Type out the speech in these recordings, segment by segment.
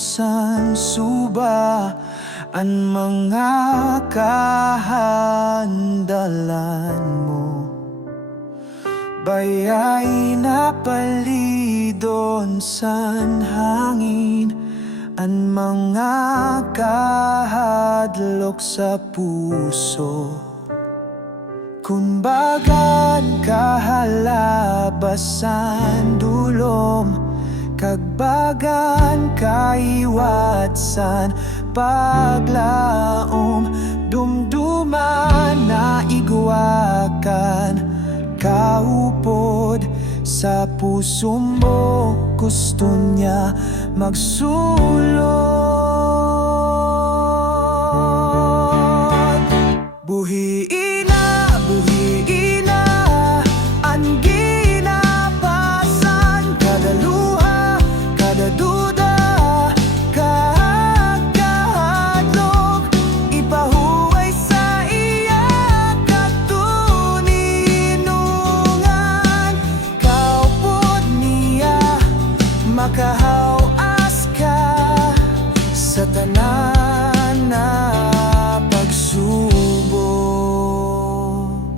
san suba Ang mga kahandalan mo. Bayay na palidon san hangin Ang mga kahadlok sa puso. Kung bagan kahalabasan dulom Kagbagan kaiwatsan paglaom Dumduman na igwakan Kaupod sa puso mo. Gusto niya magsulot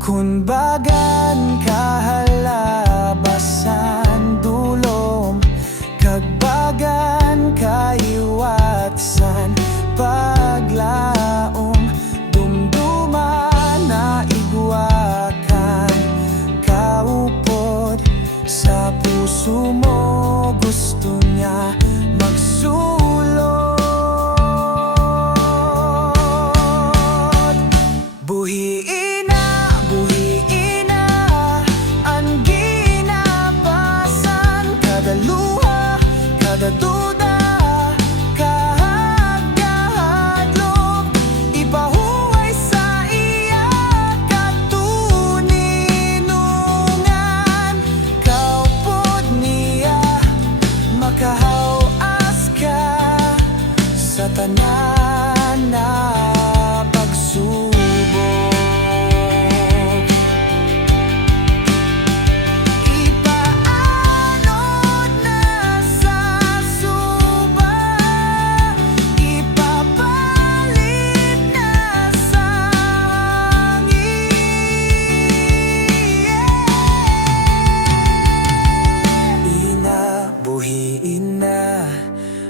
Kung bagan kahalabasan dulom Kagbagan kaiwatsan paglaom Dumduman na igwakan Kaupod sa puso mo Gusto ka na, na.